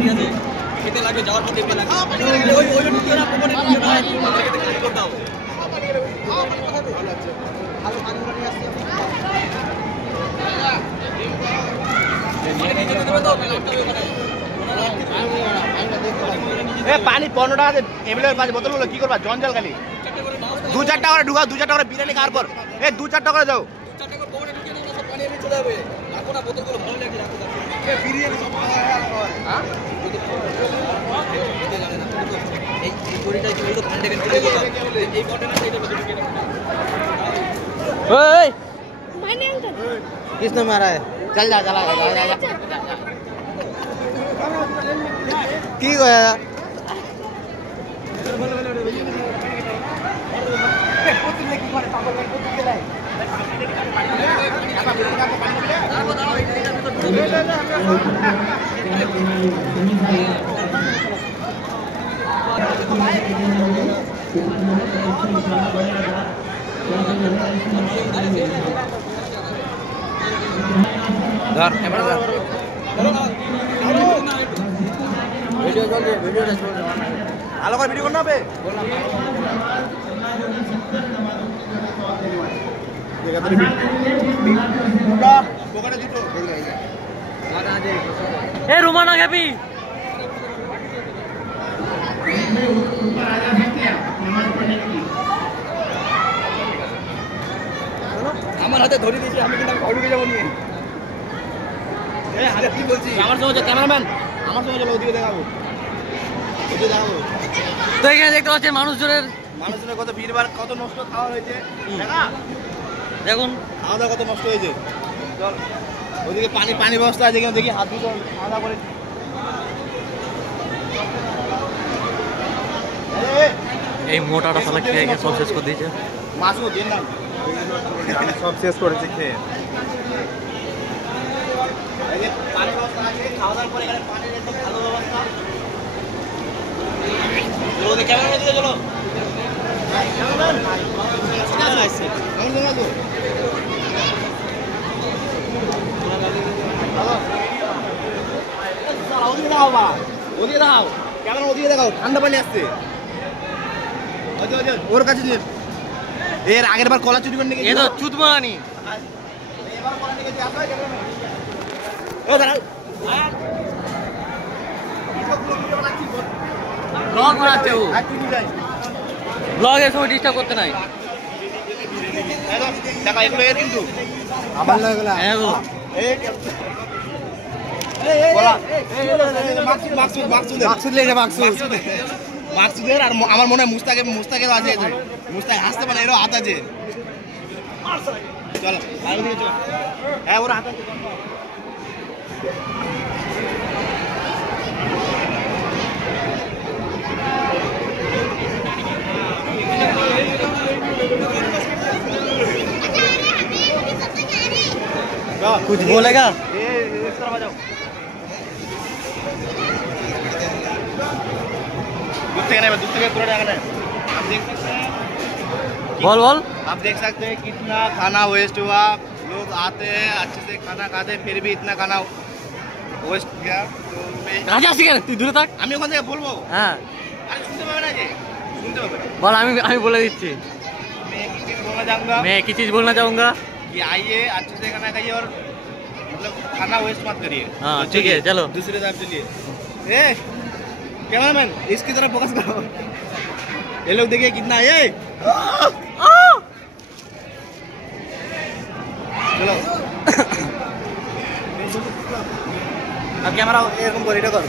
ঠিক আছে খেতে লাগবে যাওয়ার পথে খেতে লাগবে ওই ওই ঢুকিয়ে না পকেটে ঢুকিয়ে না খেতে খালি করে দাও ভালো আছে ভালো পানিগুলো নিয়ে আসছে पानी 15 টাকা এভেলেবল পাঁচ বোতল হলো কি করবা জঞ্জাল খালি 2-4 টাকা করে ঢুকাও 2-4 টাকা করে বিরিয়ানি খাওয়ার পর 2-4 টাকা করে দাও 2-4 টাকা পকেটে ঢুকিয়ে দাও সব পানি এনে চলে যাবে রাখো না বোতলগুলো ভালো লাগে রাখো বিরিয়ানি সব হ্যাঁ এই গড়িটা কি হলো পানি দেখেন এই কন্টেনার এইটা ঢুকিয়ে দাও ओए मैंने अंकल किसने मारा है चल जा चला जा की गया धर कैमरा धर वीडियो चल रही है वीडियो चल रही है आलो का वीडियो करना बे ये का तेरी पूरा पकड़े दी तो आ दे ए रुमाना हैप्पी আমার হাতে ধরে দিয়েছি আমি কিন্তু ঘরে ঢুকে যাব নিয়ে এই হাতে কি বলছি আমার সঙ্গে চল ক্যামেরাম্যান আমার সঙ্গে চলো ওদিকে দেখাবো তো এখানে দেখতে পাচ্ছেন মানুষজনের কত ভিড় কত নষ্ট খাওয়া হয়েছে দেখা দেখুন খাওয়া দাওয়া কত নষ্ট হয়েছে চল ওদিকে পানি ব্যবস্থা আছে কিনা দেখি হাত দিয়ে খাওয়া দাওয়া করে এই মোটাটা সালা খেয়ে গিয়ে সব শেষ করে দিয়েছে মাছও দিন না সব শেষ করেছে খেয়ে পানি ব্যবস্থা আছে খাওয়া দাওয়ার পরে এখানে পানির একদম ভালো ব্যবস্থা চলো ওদিকে ক্যামেরা দিকে চলো ওদিকে দেখাও ক্যামেরা ওদিকে দেখাও ঠান্ডা পানি আসছে ওর কাছে এর আগের বার কলা চুরি করে নিয়ে এ তো চুতমানি ও দাঁড়াও ব্লগ বানাচ্ছে ও ব্লগ এর সময় ডিস্টার্ব করতে নাই দেখা এগুলো এর কিন্তু আবার লাগলা হ্যাঁ গো মাকসুদের আর আমার মনে হয় মুস্তাকের আছে মুস্তাক আসতে পারে এরও হাত আছে চলো হ্যাঁ ওর হাত আছে कुछ बोलेगा बोल बोल आप देख सकते हैं कितना खाना वेस्ट हुआ लोग आते हैं अच्छे से खाना खाते हैं फिर भी इतना खाना वेस्ट गया तो কাজে আসি কেন তুই দূরে থাক আমি ওখান থেকে বলবো হ্যাঁ আরে শুনতে পাবে না যে শুনতে পাবে বল আমি বলে দিচ্ছি मैं एक चीज बोलना चाहूँगा मैं एक ही चीज बोलना चाहूँगा कि आइए अच्छे से खाना खाइए और मतलब खाना वेस्ट मत करिए हाँ, तो ठीक है, चलिए, चलो। दूसरे तरफ चलिए ए कैमरामैन इसकी तरफ फोकस करो ये लोग देखिए कितना ये चलो अब कैमरा एरकम कर